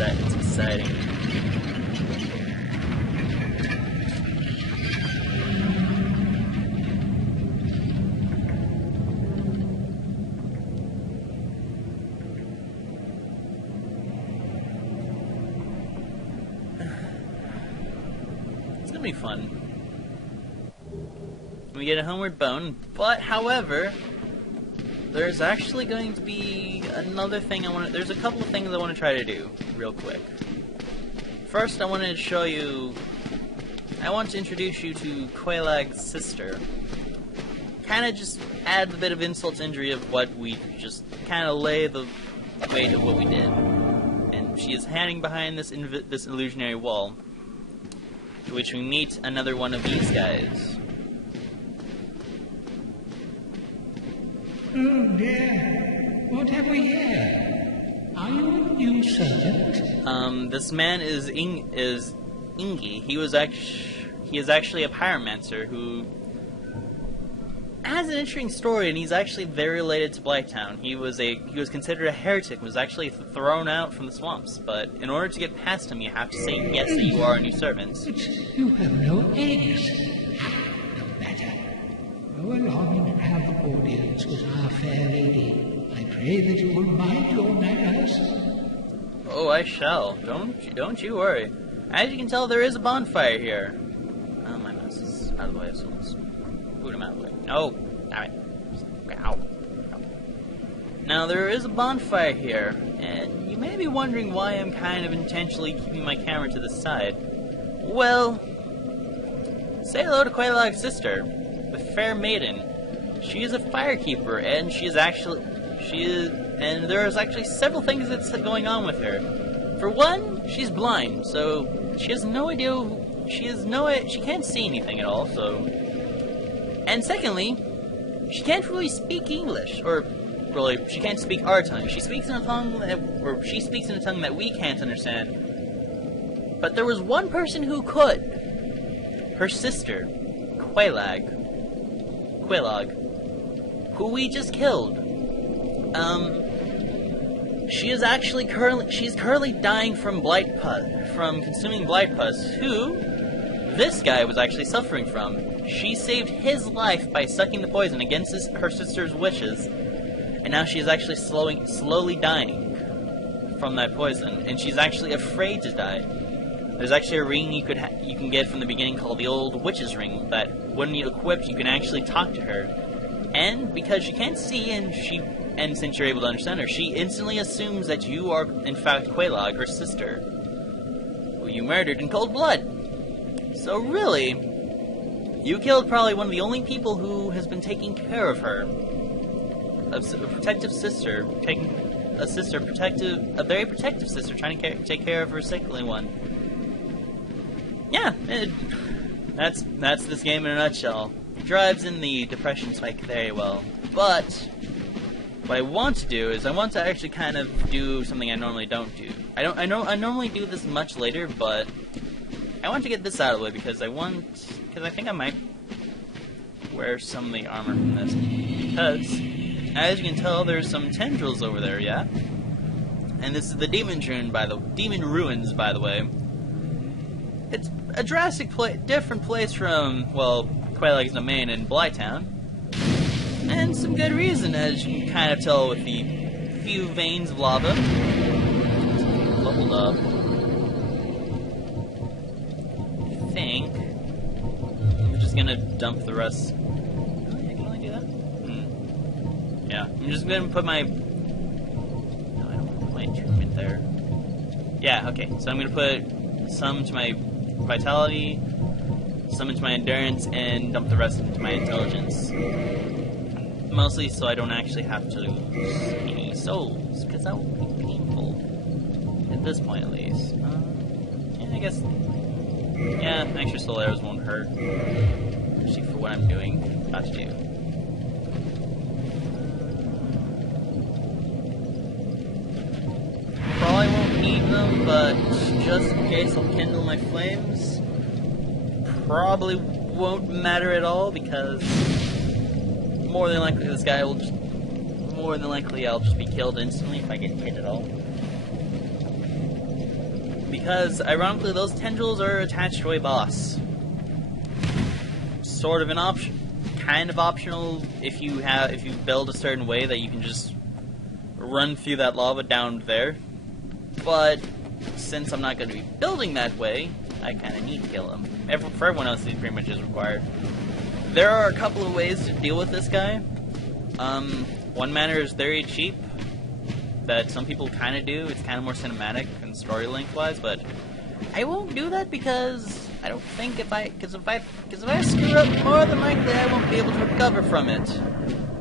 It's exciting. It's gonna be fun. We get a homeward bone, but however, there's actually going to be another thing there's a couple of things I want to try to do, real quick. First, I want to introduce you to Queelag's sister. Kinda just add a bit of insult to injury of what we just kinda lay the weight of what we did. And she is hiding behind this illusionary wall, to which we meet another one of these guys. Oh dear, what have we here? Are you a new servant? This man is Ingi. He is actually a pyromancer who has an interesting story, and he's actually very related to Blight Town. He was considered a heretic, was actually thrown out from the swamps, but in order to get past him, you have to say yes that you are a new servant. But you have no eggs. No matter. Go along and have audience with our fair lady. I pray that you will mind your manners. Oh, I shall. Don't you worry. As you can tell, there is a bonfire here. Oh, my mouse is out of the way, so let's boot him out of the way. No! Damn it. Ow. Now, there is a bonfire here, and you may be wondering why I'm kind of intentionally keeping my camera to the side. Well, say hello to Queelag's sister, the Fair Maiden. She is a firekeeper, and and there's actually several things that's going on with her. For one, she's blind, so she has no idea. She can't see anything at all. So, and secondly, she can't really speak English, or really, she can't speak our tongue. She speaks in a tongue that we can't understand. But there was one person who could. Her sister, Queelag, who we just killed. She's currently dying from consuming blight pus, who this guy was actually suffering from. She saved his life by sucking the poison against her sister's wishes, and now she's actually slowly dying from that poison, and she's actually afraid to die. There's actually a ring you can get from the beginning called the Old Witch's Ring, that when you equip, you can actually talk to her. And because she can't see, and since you're able to understand her, she instantly assumes that you are, in fact, Queelag, her sister, who you murdered in cold blood. So really, you killed probably one of the only people who has been taking care of her. A protective sister, a very protective sister, trying to take care of her sickly one. Yeah, that's this game in a nutshell. It drives in the depression spike very well. But what I want to do is I want to actually kind of do something I normally don't do. I normally do this much later, but I want to get this out of the way because I think I might wear some of the armor from this, because as you can tell, there's some tendrils over there, yeah? And this is the Demon Ruins, by the way. It's a drastic different place from, well, Queelag's domain in Blight Town. And some good reason, as you can kind of tell with the few veins of lava. Leveled up. I think I'm just gonna dump the rest. I can only do that? Yeah, I'm just gonna put my... No, I don't want to put my enchantment there. Yeah, okay, so I'm gonna put some to my vitality, some into my endurance, and dump the rest into my intelligence. Mostly so I don't actually have to lose any souls, because that would be painful. At this point, at least. Yeah, I guess... Yeah, extra soul arrows won't hurt. Especially for what I'm about to do. Probably won't need them, but just in case I'll kindle my flames. Probably won't matter at all, because more than likely this guy will just... More than likely I'll just be killed instantly if I get hit at all. because, ironically, those tendrils are attached to a boss. Sort of an option, kind of optional if you build a certain way that you can just run through that lava down there. But since I'm not going to be building that way, I kind of need to kill him. For everyone else, he pretty much is required. There are a couple of ways to deal with this guy. One manner is very cheap, that some people kind of do. It's kind of more cinematic and story length-wise, but I won't do that because I don't think if I screw up, more than likely I won't be able to recover from it.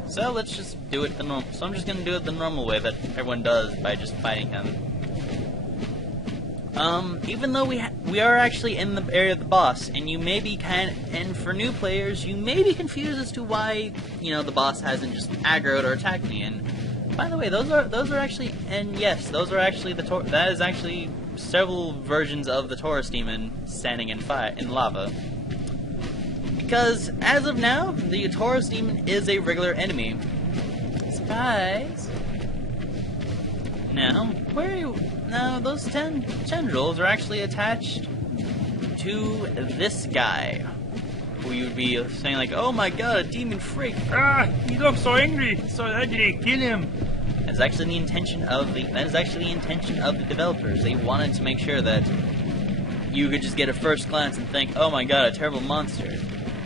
So let's just do it the normal. So I'm just gonna do it the normal way that everyone does by just fighting him. Even though we are actually in the area of the boss, and you may be and for new players, you may be confused as to why, you know, the boss hasn't just aggroed or attacked me. And by the way, those are actually, and yes, those are actually that is actually several versions of the Taurus demon standing in lava. Because as of now, the Taurus demon is a regular enemy. Surprise! Now, where are you? Now, those 10 tendrils are actually attached to this guy, who you'd be saying like, "Oh my god, a demon freak! Ah, he looks so angry! So ugly! Kill him!" That's actually the intention of the developers. They wanted to make sure that you could just get a first glance and think, "Oh my god, a terrible monster."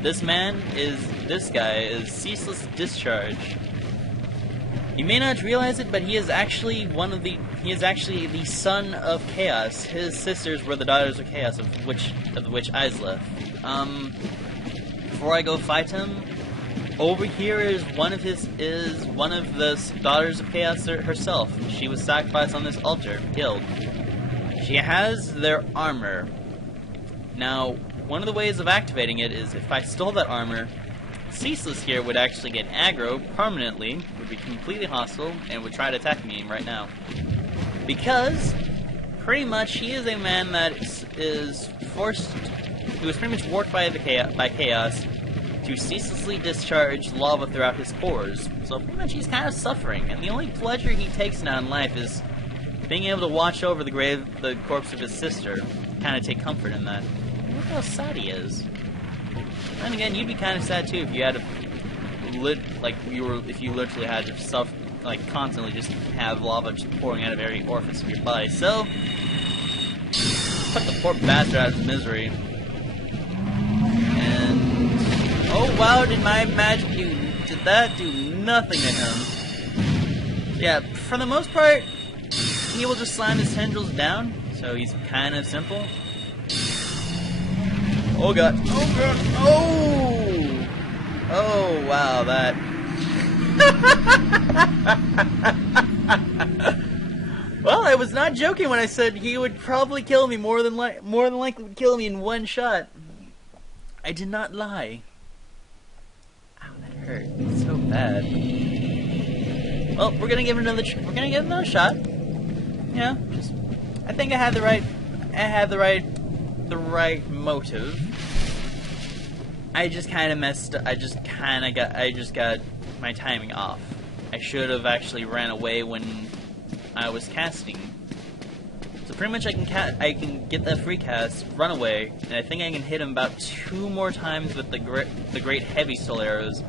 This guy is Ceaseless Discharge. You may not realize it, but he is actually the son of Chaos. His sisters were the daughters of Chaos, of the witch Isla. Before I go fight him, over here is one of the daughters of Chaos herself. She was sacrificed on this altar, killed. She has their armor. Now, one of the ways of activating it is if I stole that armor, Ceaseless here would actually get aggro permanently, would be completely hostile, and would try to attack me right now. Because, pretty much, he is a man that he was pretty much warped by Chaos to ceaselessly discharge lava throughout his pores. So pretty much he's kind of suffering, and the only pleasure he takes now in life is being able to watch over the corpse of his sister, kind of take comfort in that. Look how sad he is. And again, you'd be kind of sad too if you had to if you literally had to constantly just have lava just pouring out of every orifice of your body. So put the poor bastard out of his misery. And oh wow, did my magic did that do nothing to him? Yeah, for the most part, he will just slam his tendrils down. So he's kind of simple. Oh god. Oh god. Oh! Oh wow, that. Well, I was not joking when I said he would probably kill me more than likely would kill me in one shot. I did not lie. Ow, that hurt. It's so bad. Well, we're gonna give it another shot. Yeah, I think I had the right motive. I just kind of messed up. I just got my timing off. I should have actually ran away when I was casting. So pretty much I can get that free cast, run away, and I think I can hit him about 2 more times with the great heavy soul arrows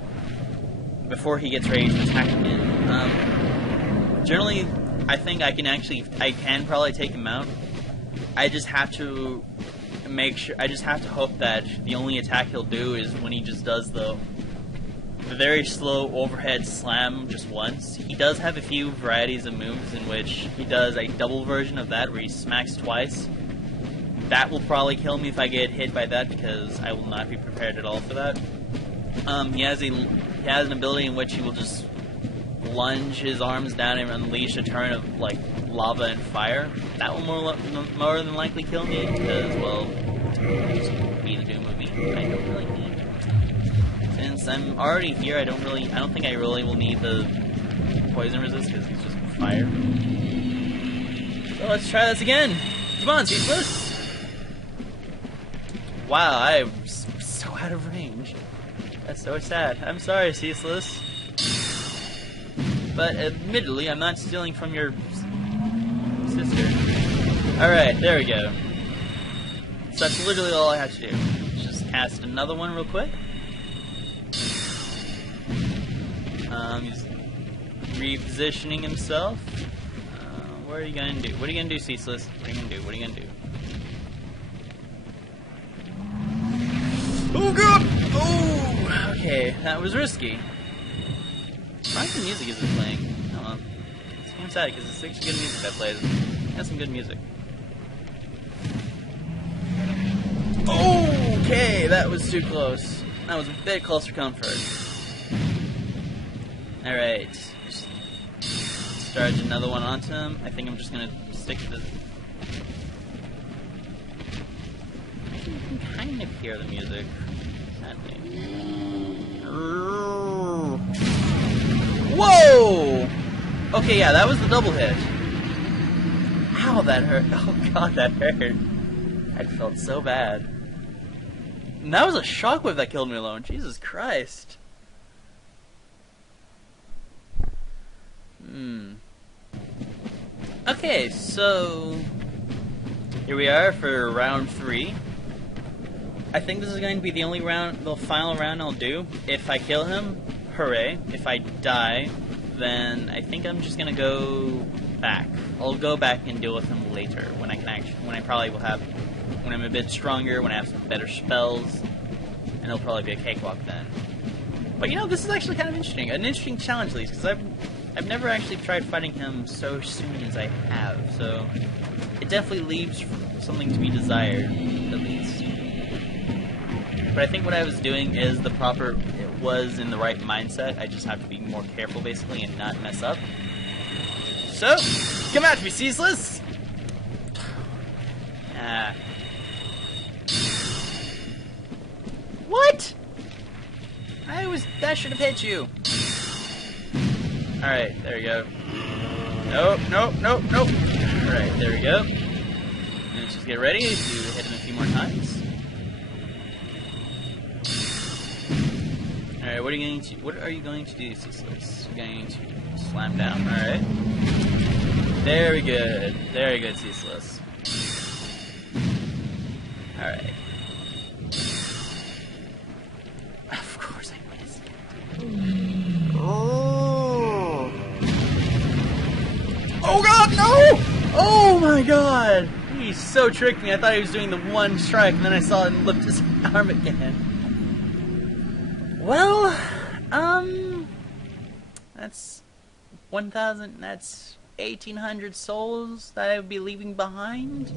before he gets ready to attack again. Generally, I think I can probably take him out. I just have to hope that the only attack he'll do is when he just does the very slow overhead slam just once. He does have a few varieties of moves in which he does a double version of that where he smacks twice. That will probably kill me if I get hit by that because I will not be prepared at all for that. He has an ability in which he will just lunge his arms down and unleash a torrent of lava and fire. That will more than likely kill me because, well, just be the doom of me. I don't really need. Since I'm already here, I don't think I really will need the poison resist because it's just fire. So let's try this again. Come on, Ceaseless. Wow, I'm so out of range. That's so sad. I'm sorry, Ceaseless. But admittedly, I'm not stealing from your sister. Alright, there we go. So that's literally all I have to do. Just cast another one real quick. He's repositioning himself. What are you gonna do? What are you gonna do, Ceaseless? What are you gonna do? What are you gonna do? Oh god! Oh! Okay, that was risky. Why the music isn't playing? Oh well. It's kind of sad because it's actually good music that plays. It has some good music. Okay, that was too close. That was a bit close for comfort. Alright. Let's charge another one onto him. I think I'm just gonna stick to the... I can kind of hear the music. Sadly. Whoa! Okay, yeah, that was the double hit. Ow, that hurt. Oh god, that hurt. I felt so bad. And that was a shockwave that killed me alone. Jesus Christ. Okay, so here we are for round 3. I think this is going to be the only round, the final round I'll do. If I kill him, hooray. If I die, then I think I'm just gonna go back. I'll go back and deal with him later when I can actually, when I'm a bit stronger, when I have some better spells, and it'll probably be a cakewalk then. But you know, this is actually kind of interesting. An interesting challenge at least, because I've never actually tried fighting him so soon as I have, so it definitely leaves something to be desired, at least. But I think what I was doing is it was in the right mindset. I just have to be more careful, basically, and not mess up. So, come at me, Ceaseless! Ah. What? That should have hit you. Alright, there we go. Nope. Alright, there we go. Let's just get ready to hit him a few more times. Alright, what are you going to do, Ceaseless? You're going to slam down, alright. Very good. Very good, Ceaseless. Alright. Of course I missed. Oh god, no! Oh my god! He so tricked me. I thought he was doing the one strike, and then I saw him lift his arm again. Well, that's 1,000, that's 1,800 souls that I would be leaving behind.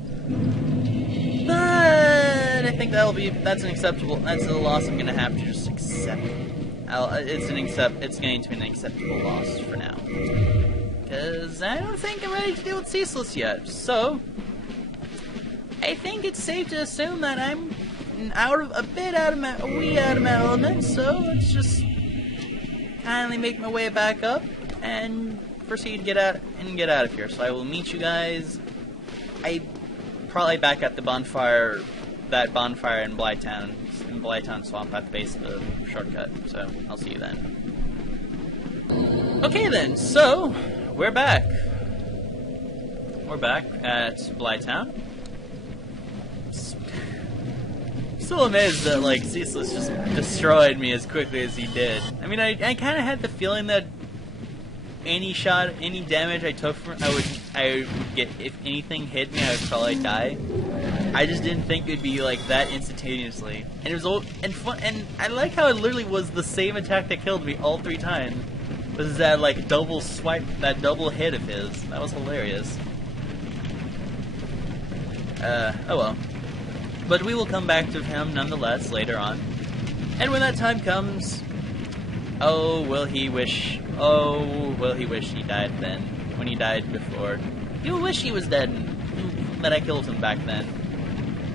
But I think that's a loss I'm gonna have to just accept. It's going to be an acceptable loss for now. Because I don't think I'm ready to deal with Ceaseless yet. So, I think it's safe to assume that I'm a wee out of my element, so let's just kindly make my way back up and proceed to get out of here. So I will meet you guys. Probably back at the bonfire, in Blighttown Swamp at the base of the shortcut. So I'll see you then. Okay then, so we're back. We're back at Blighttown. Still amazed that, like, Ceaseless just destroyed me as quickly as he did. I mean, I kind of had the feeling that any damage I took from I would get, if anything hit me, I would probably die. I just didn't think it'd be like that instantaneously. And it was fun, and I like how it literally was the same attack that killed me all 3 times. Was that like double swipe, that double hit of his? That was hilarious. Oh well. But we will come back to him nonetheless later on. And when that time comes, oh, will he wish he died then, when he died before. He'll wish he was dead, that I killed him back then.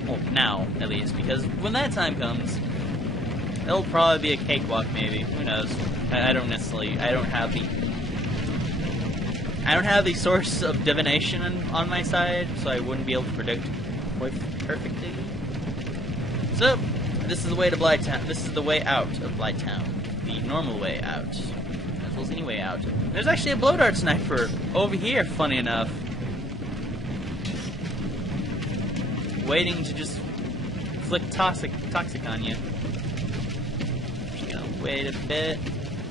Well, now, at least, because when that time comes, it'll probably be a cakewalk, maybe. Who knows? I don't have the source of divination on my side, so I wouldn't be able to predict perfectly. So, this is the way to Blighttown. This is the way out of Blighttown. The normal way out. As well as any way out. There's actually a blow dart sniper over here, funny enough. waiting to just flick toxic on you. Just gonna wait a bit.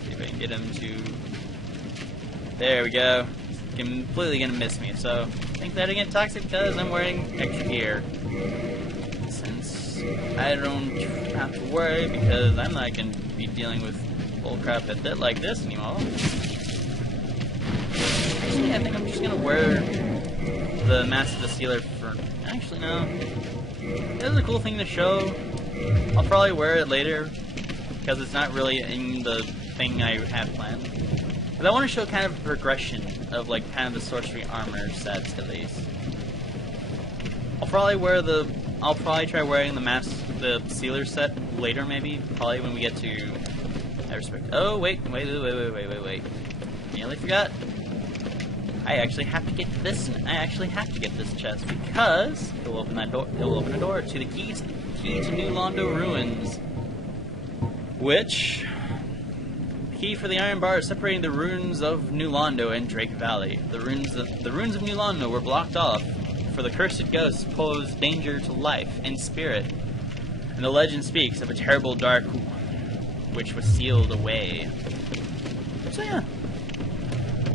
See if I can get him to. There we go. He's completely gonna miss me. So I think that again toxic because I'm wearing extra gear. Since I don't have to worry because I'm not gonna be dealing with bullcrap like this anymore. Actually, I think I'm just gonna wear the Mask of the Sealer for. Actually, no. This is a cool thing to show. I'll probably wear it later because it's not really in the thing I have planned. But I want to show kind of a progression of like kind of the sorcery armor sets at least. I'll probably try wearing the Sealer set later, maybe. Probably when we get to. I respect. Oh wait. Nearly forgot. I actually have to get this. I actually have to get this chest because it will open that door. It will open a door to the key to New Londo ruins, which key for the iron bar separating the ruins of New Londo and Drake Valley. The ruins of New Londo were blocked off, for the cursed ghosts pose danger to life and spirit, and the legend speaks of a terrible dark which was sealed away. So yeah.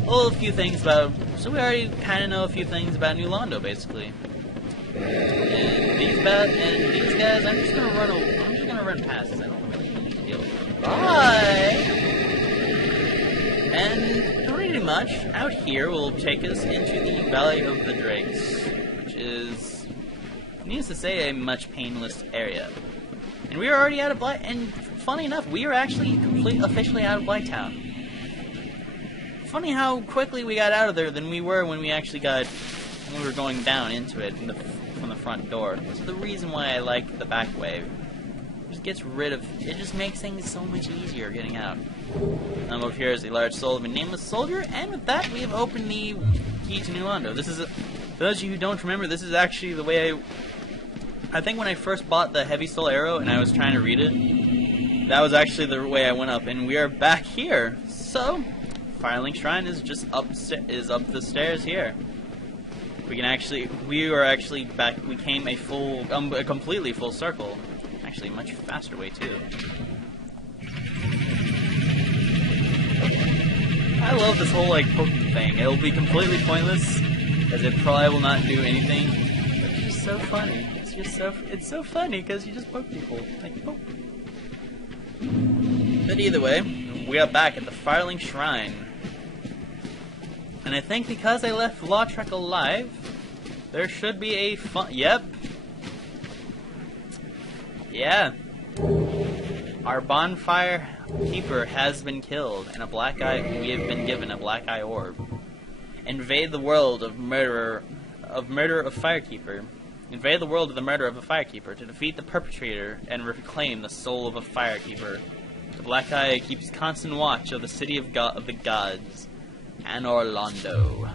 Well, a few things about. So we already kind of know a few things about New Londo, basically. And these guys, I'm just gonna run past. I don't really need to deal with them. Bye. And pretty much out here will take us into the Valley of the Drakes, which is, needless to say, a much painless area. And we are already out of Blight. And funny enough, we are actually officially out of Blight Town. Funny how quickly we got out of there than we were when we were going down into it from the front door. That's the reason why I like the back way. It just makes things so much easier getting out. Over here is a large soul of a nameless soldier, and with that we have opened the key to New Londo. For those of you who don't remember, this is actually the way I think when I first bought the heavy soul arrow and I was trying to read it, that was actually the way I went up, and we are back here. So Firelink Shrine is just up the stairs here. We are actually back. We came a completely full circle. Actually, a much faster way too. I love this whole like poking thing. It'll be completely pointless, as it probably will not do anything. But it's just so funny. It's so funny because you just poke people. Like poke. But either way, we are back at the Firelink Shrine. And I think because I left Lautrec alive, there should be a fun. Yep. Yeah. Our bonfire keeper has been killed, and we have been given a black eye orb. Invade the world of murder of Firekeeper. Invade the world of the murder of a Firekeeper to defeat the perpetrator and reclaim the soul of a Firekeeper. The Black Eye keeps constant watch of the city of the gods, Anor Londo.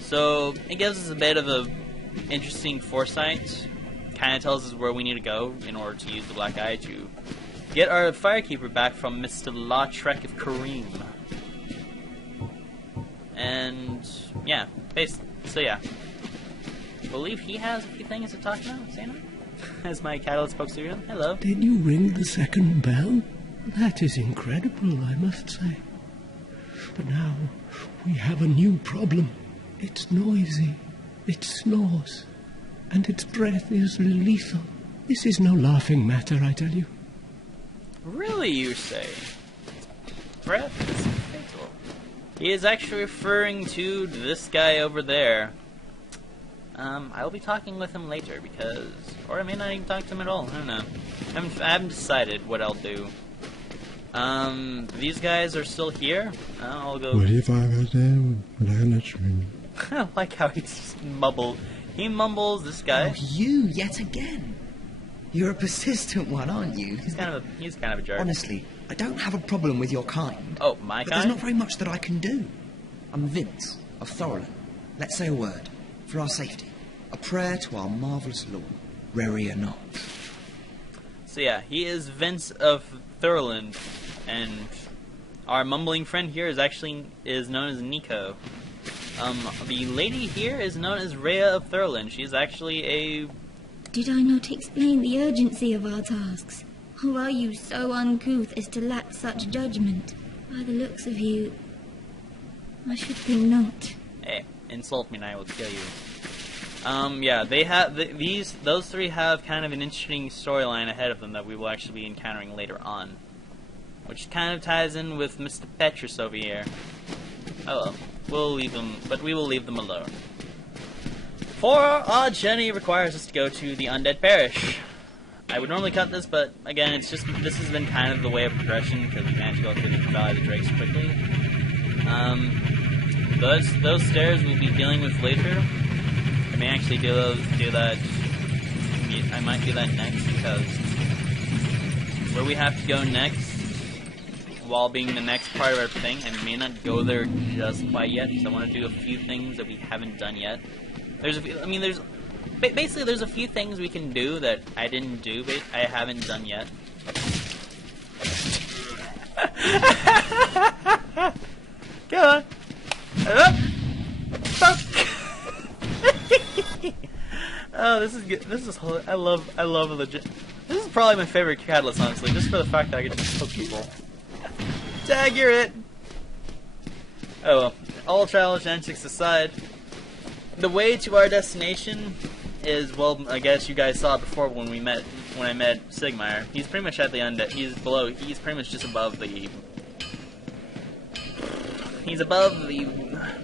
So it gives us a bit of a interesting foresight. Kind of tells us where we need to go in order to use the Black Eye to get our Firekeeper back from Mr. Lautrec of Kareem. And yeah, so yeah. I believe he has a few things to talk about, Santa? As my catalyst spoke to him. Hello. Did you ring the second bell? That is incredible, I must say. But now we have a new problem. It's noisy, it snores, and its breath is lethal. This is no laughing matter, I tell you. Really, you say? Breath is fatal. He is actually referring to this guy over there. I'll be talking with him later or I may not even talk to him at all. I don't know. I haven't decided what I'll do. These guys are still here. I'll go. What if I was there without a dream? I like how he just mumbled. He mumbles. This guy. Oh, you yet again? You're a persistent one, aren't you? He's kind of a jerk. Honestly, I don't have a problem with your kind. Oh, my but kind? there's not very much that I can do. I'm Vince of Thorolin. Let's say a word for our safety. A prayer to our marvellous Lord, Reria not. So yeah, he is Vince of Thorolin, and our mumbling friend here is known as Nico. The lady here is known as Rhea of Thurland. She's actually a... Did I not explain the urgency of our tasks? Or are you so uncouth as to lack such judgment? By the looks of you, I should think not. Hey, insult me and I will kill you. Yeah, they have those three have kind of an interesting storyline ahead of them that we will actually be encountering later on, which kind of ties in with Mr. Petrus over here. Oh well, we'll leave them, but we will leave them alone. For our journey requires us to go to the Undead Parish. I would normally cut this, but again, it's just this has been kind of the way of progression because we managed to go through the Valley of the Drakes quickly. Those stairs we'll be dealing with later. I may actually do that. I might do that next because where we have to go next, while being the next part of our thing, I may not go there just quite yet because I want to do a few things that we haven't done yet. There's a few things we can do that I didn't do, but I haven't done yet. Go on. Oh, this is good. This is I love legit. This is probably my favorite catalyst, honestly, just for the fact that I get to poke people. Tag, you're it. Oh well. All challenge antics aside, the way to our destination is, well, I guess you guys saw it before when I met Sigmar. He's pretty much at the undead. He's pretty much just above the. He's above the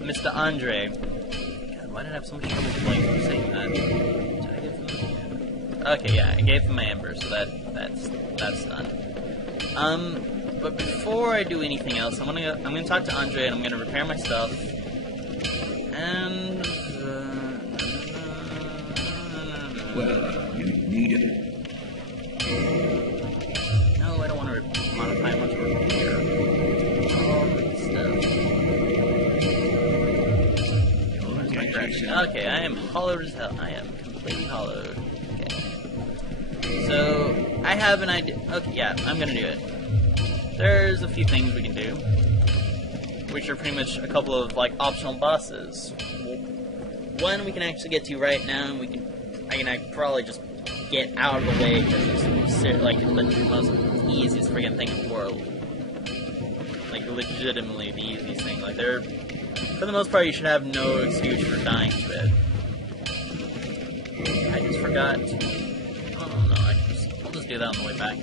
Mr. Andre. God, why did I have so much trouble saying that? Did I give him? Okay, yeah, I gave him my ember, so that's done. But before I do anything else, I'm gonna talk to Andre and I'm gonna repair my stuff. And Well, you need it. no, I don't want to modify much repair. All good stuff. Okay, I am hollowed as hell. I am completely hollowed. Okay. So I have an idea. Okay, yeah, I'm gonna do it. There's a few things we can do, which are pretty much a couple of like optional bosses. One we can actually get to right now, and I can probably just get out of the way because it's like the most easiest friggin' thing in the world. Like legitimately the easiest thing. Like they're, for the most part, you should have no excuse for dying to it. I just forgot. Oh no, I'll just do that on the way back.